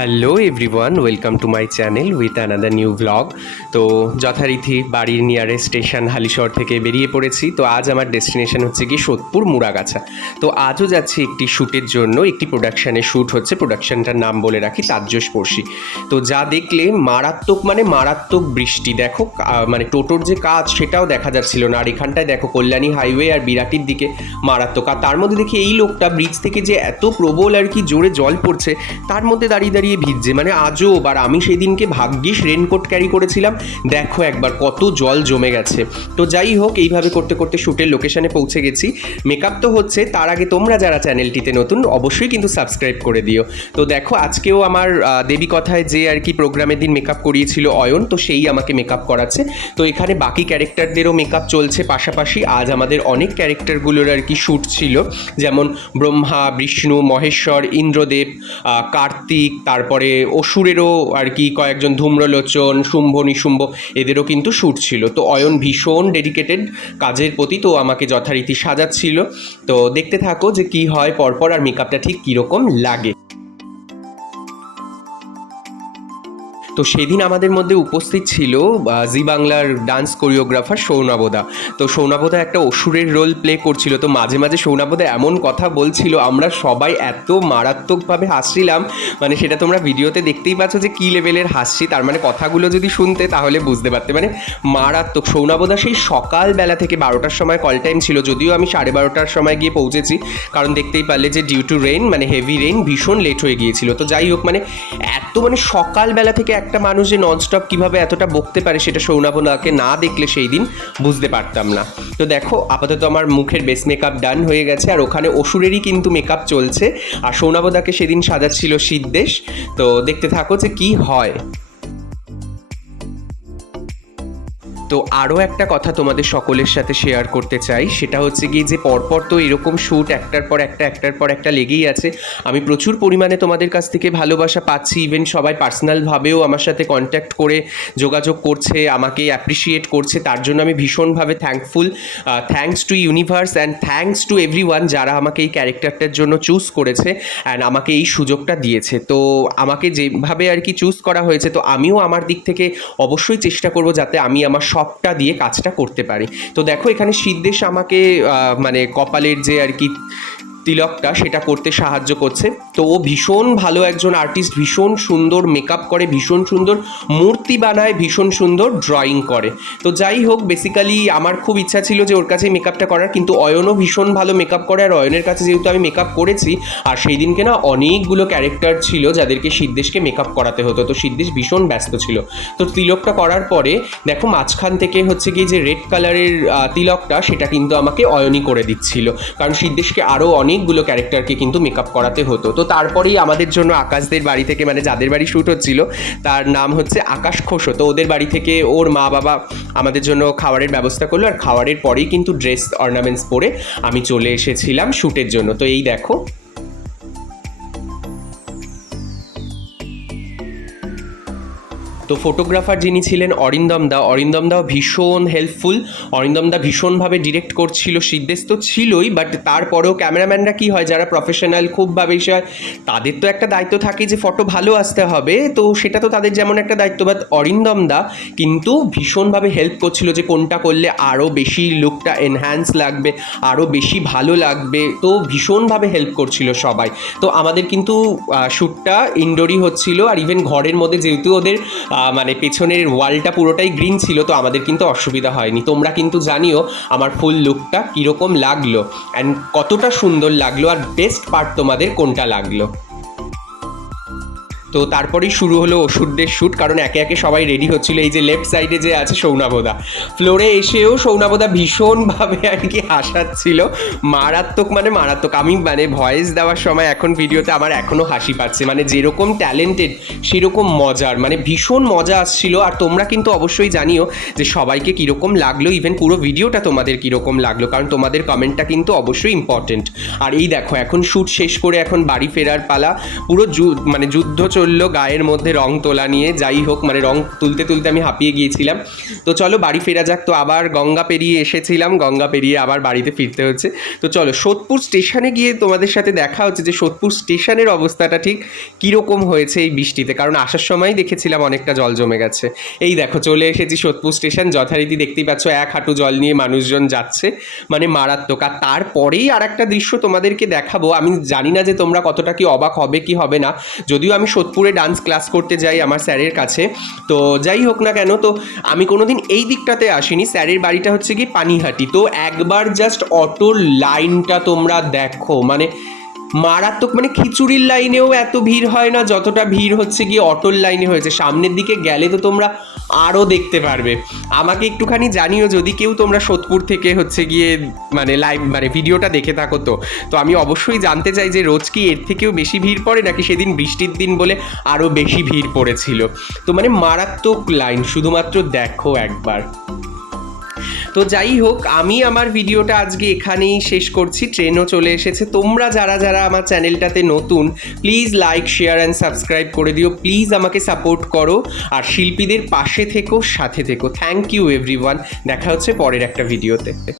Hello everyone, welcome to my channel with another new blog. তো যথারীতি বাড়ির nearest station Halisahar থেকে বেরিয়ে পড়েছি। তো আজ আমার ডেস্টিনেশন হচ্ছে কি সোদপুর মুড়াগাছা। তো আজও যাচ্ছি একটি শ্যুটের জন্য, একটি প্রোডাকশানের শ্যুট হচ্ছে। প্রোডাকশানটার নাম বলে রাখি তাজ্জস্পর্শী। তো যা দেখলে মারাত্মক বৃষ্টি। দেখো মানে টোটোর যে কাজ সেটাও দেখা যাচ্ছিল না। আর এখানটায় দেখো কল্যাণী হাইওয়ে আর বিরাটির দিকে মারাত্মক। আর তার মধ্যে দেখি এই লোকটা ব্রিজ থেকে যে এত প্রবল আর কি জোরে জল পড়ছে, তার মধ্যে দাঁড়িয়ে ভিজছে, মানে আজও। আর আমি সেই দিনকে ভাগ্যিস রেনকোট ক্যারি করেছিলাম। দেখো একবার কত জল জমে গেছে। তো যাই হোক, এইভাবে করতে করতে শ্যুটের লোকেশনে পৌঁছে গেছি। মেকআপ তো হচ্ছে, তার আগে তোমরা যারা চ্যানেলটিতে নতুন অবশ্যই কিন্তু সাবস্ক্রাইব করে দিও। তো দেখো আজকেও আমার দেবী কথায় যে আর কি প্রোগ্রামের দিন মেকআপ করিয়েছিল অয়ন, তো সেই আমাকে মেকআপ করাচ্ছে। তো এখানে বাকি ক্যারেক্টারদেরও মেকআপ চলছে পাশাপাশি। আজ আমাদের অনেক ক্যারেক্টারগুলোর আর কি শ্যুট ছিল, যেমন ব্রহ্মা, বিষ্ণু, মহেশ্বর, ইন্দ্রদেব, কার্তিক, তারপরে অসুরেরও আর কি কয়েকজন, ধূম্রলোচন, শুম্ভ, নিশুম্ভ, এদেরও কিন্তু শ্যুট ছিল। তো অয়ন ভীষণ ডেডিকেটেড কাজের প্রতি, তো আমাকে যথারীতি সাজাচ্ছিল। তো দেখতে থাকো যে কি হয় পরপর, আর মেকআপটা ঠিক কীরকম লাগে। তো সেদিন আমাদের মধ্যে উপস্থিত ছিল জি বাংলার ডান্স কোরিওগ্রাফার সৌনবদা। তো সৌনবদা একটা অসুরের রোল প্লে করছিল। তো মাঝে মাঝে সৌনবদা এমন কথা বলছিল, আমরা সবাই এত মারাত্মকভাবে হাসছিলাম, মানে সেটা তোমরা ভিডিওতে দেখতেই পাচ্ছ যে কী লেভেলের হাসছি। তার মানে কথাগুলো যদি শুনতে তাহলে বুঝতে পারতে, মানে মারাত্মক। সৌনবদা সেই সকালবেলা থেকে 12টার সময় কল টাইম ছিল, যদিও আমি 12:30টার সময় গিয়ে পৌঁছেছি, কারণ দেখতেই পারলে যে ডিউ টু রেইন, মানে হেভি রেইন, ভীষণ লেট হয়ে গিয়েছিল। তো যাই হোক, মানে এত মানে সকালবেলা থেকে একটা মানুষ যে ননস্টপ কীভাবে এতটা বকতে পারে, সেটা সৌনবদাকে না দেখলে সেই দিন বুঝতে পারতাম না। তো দেখো আপাতত আমার মুখের বেস মেকআপ ডান হয়ে গেছে, আর ওখানে অসুরেরই কিন্তু মেকআপ চলছে। আর সৌনবদাকে সেদিন সাজাচ্ছিল সিদ্ধেশ। তো দেখতে থাকো যে কি হয়। তো আরও একটা কথা তোমাদের সকলের সাথে শেয়ার করতে চাই, সেটা হচ্ছে কি যে পরপর তো এরকম শ্যুট একটার পর একটা লেগেই আছে। আমি প্রচুর পরিমাণে তোমাদের কাছ থেকে ভালোবাসা পাচ্ছি। ইভেন সবাই পার্সোনালভাবেও আমার সাথে কন্ট্যাক্ট করে যোগাযোগ করছে, আমাকে অ্যাপ্রিসিয়েট করছে। তার জন্য আমি ভীষণভাবে thankful. Thanks to universe and thanks to everyone যারা আমাকে এই ক্যারেক্টারটার জন্য চুজ করেছে অ্যান্ড আমাকে এই সুযোগটা দিয়েছে। তো আমাকে যেভাবে আর কি চুজ করা হয়েছে, তো আমিও আমার দিক থেকে অবশ্যই চেষ্টা করব যাতে আমি আমার সবটা দিয়ে কাজটা করতে পারি। তো দেখো এখানে সিদ্ধেশ আমাকে মানে কপালের যে আর কি তিলকটা সেটা করতে সাহায্য করছে। তো ও ভীষণ ভালো একজন আর্টিস্ট, ভীষণ সুন্দর মেকআপ করে, ভীষণ সুন্দর মূর্তি বানায়, ভীষণ সুন্দর ড্রয়িং করে। তো যাই হোক, বেসিক্যালি আমার খুব ইচ্ছা ছিল যে ওর কাছে মেকআপটা করার, কিন্তু অয়নও ভীষণ ভালো মেকআপ করে। আর অয়নের কাছে যেহেতু আমি মেকআপ করেছি, আর সেই দিনকে না অনেকগুলো ক্যারেক্টার ছিল যাদেরকে সিদ্ধেশকে মেকআপ করাতে হতো, তো সিদ্ধেশ ভীষণ ব্যস্ত ছিল। তো তিলকটা করার পরে দেখো মাঝখান থেকে হচ্ছে গিয়ে যে রেড কালারের তিলকটা, সেটা কিন্তু আমাকে অয়নই করে দিচ্ছিল, কারণ সিদ্ধেশকে আরও অনেকগুলো ক্যারেক্টারকে কিন্তু মেকআপ করাতে হতো। তো তারপরেই আমাদের জন্য আকাশদের বাড়ি থেকে, মানে যাদের বাড়ি শ্যুট হচ্ছিল তার নাম হচ্ছে আকাশ খোসো, তো ওদের বাড়ি থেকে ওর মা বাবা আমাদের জন্য খাবারের ব্যবস্থা করলো। আর খাবারের পরেই কিন্তু ড্রেস অর্নামেন্টস পরে আমি চলে এসেছিলাম শ্যুটের জন্য। তো এই দেখো, তো ফটোগ্রাফার যিনি ছিলেন অরিন্দমদাও ভীষণ হেল্পফুল। অরিন্দমদা ভীষণভাবে ডিরেক্ট করছিল। সিদ্ধেশ তো ছিলই, বাট তারপরেও ক্যামেরাম্যানরা কী হয়, যারা প্রফেশনাল খুবভাবে এসে হয়, তাদের তো একটা দায়িত্ব থাকে যে ফটো ভালো আসতে হবে, তো সেটা তো তাদের যেমন একটা দায়িত্ব। বাট অরিন্দমদা কিন্তু ভীষণভাবে হেল্প করছিল যে কোনটা করলে আরও বেশি লুকটা এনহ্যান্স লাগবে, আরও বেশি ভালো লাগবে। তো ভীষণভাবে হেল্প করছিল সবাই। তো আমাদের কিন্তু শ্যুটটা ইনডোরই হচ্ছিল, আর ইভেন ঘরের মধ্যে যেহেতু ওদের মানে পেছনের ওয়ালটা পুরোটাই গ্রিন ছিল, তো আমাদের কিন্তু অসুবিধা হয়নি। তোমরা কিন্তু জানিও আমার ফুল লুকটা কীরকম লাগলো অ্যান্ড কতটা সুন্দর লাগলো, আর বেস্ট পার্ট তোমাদের কোনটা লাগলো। তো তারপরেই শুরু হলো ওষুধদের শ্যুট, কারণ একে একে সবাই রেডি হচ্ছিল। এই যে লেফট সাইডে যে আছে সৌনবদা, ফ্লোরে এসেও সৌনবদা ভীষণভাবে আর কি হাসাচ্ছিল, মারাত্মক। আমি মানে ভয়েস দেওয়ার সময় এখন ভিডিওতে আমার এখনও হাসি পাচ্ছে, মানে যেরকম ট্যালেন্টেড সেরকম মজার, মানে ভীষণ মজা আসছিল। আর তোমরা কিন্তু অবশ্যই জানিও যে সবাইকে কীরকম লাগলো, ইভেন পুরো ভিডিওটা তোমাদের কীরকম লাগলো, কারণ তোমাদের কমেন্টটা কিন্তু অবশ্যই ইম্পর্টেন্ট। আর এই দেখো এখন শ্যুট শেষ করে এখন বাড়ি ফেরার পালা, পুরো মানে যুদ্ধ চললো গায়ের মধ্যে রং তোলা নিয়ে। যাই হোক, মানে রং তুলতে তুলতে আমি হাঁপিয়ে গিয়েছিলাম। তো চলো বাড়ি ফেরা যাক। তো আবার গঙ্গা পেরিয়ে এসেছিলাম, গঙ্গা পেরিয়ে আবার বাড়িতে ফিরতে হচ্ছে। তো চলো সোদপুর স্টেশনে গিয়ে তোমাদের সাথে দেখা হচ্ছে যে সোদপুর স্টেশনের অবস্থাটা ঠিক কীরকম হয়েছে এই বৃষ্টিতে, কারণ আসার সময় দেখেছিলাম অনেকটা জল জমে গেছে। এই দেখো চলে এসেছি সোদপুর স্টেশন, যথারীতি দেখতেই পাচ্ছ এক হাঁটু জল নিয়ে মানুষজন যাচ্ছে, মানে মারাত্মক। আর তারপরেই আর একটা দৃশ্য তোমাদেরকে দেখাবো, আমি জানি না যে তোমরা কতটা কি অবাক হবে কি হবে না, যদিও আমি সোদপুরে ডান্স ক্লাস করতে যাই আমার স্যারের কাছে। তো যাই হোক না কেন, তো আমি কোনোদিন এই দিকটাতে আসিনি, স্যারের বাড়িটা হচ্ছে কি পানিহাটি। তো একবার জাস্ট অটোর লাইনটা তোমরা দেখো, মানে মারাত্মক। মানে খিচুড়ির লাইনেও এত ভিড় হয় না যতটা ভিড় হচ্ছে গিয়ে অটোর লাইনে হয়েছে। সামনের দিকে গেলে তো তোমরা আরও দেখতে পারবে। আমাকে একটুখানি জানিও যদি কেউ তোমরা সোদপুর থেকে হচ্ছে গিয়ে মানে লাইভ মানে ভিডিওটা দেখে থাকো। তো আমি অবশ্যই জানতে চাই যে রোজ কি এর থেকেও বেশি ভিড় পড়ে নাকি সেদিন বৃষ্টির দিন বলে আরও বেশি ভিড় পড়েছিল। তো মানে মারাত্মক লাইন, শুধুমাত্র দেখো একবার। তো যাই হোক, আমি আমার ভিডিওটা আজকে এখানেই শেষ করছি। ট্রেনও চলে এসেছে। তোমরা যারা যারা আমার চ্যানেলটাতে নতুন, please like share and subscribe করে দিও। প্লিজ আমাকে সাপোর্ট করো আর শিল্পীদের পাশে থেকো, সাথে থেকো। Thank you everyone. দেখা হচ্ছে পরের একটা ভিডিওতে।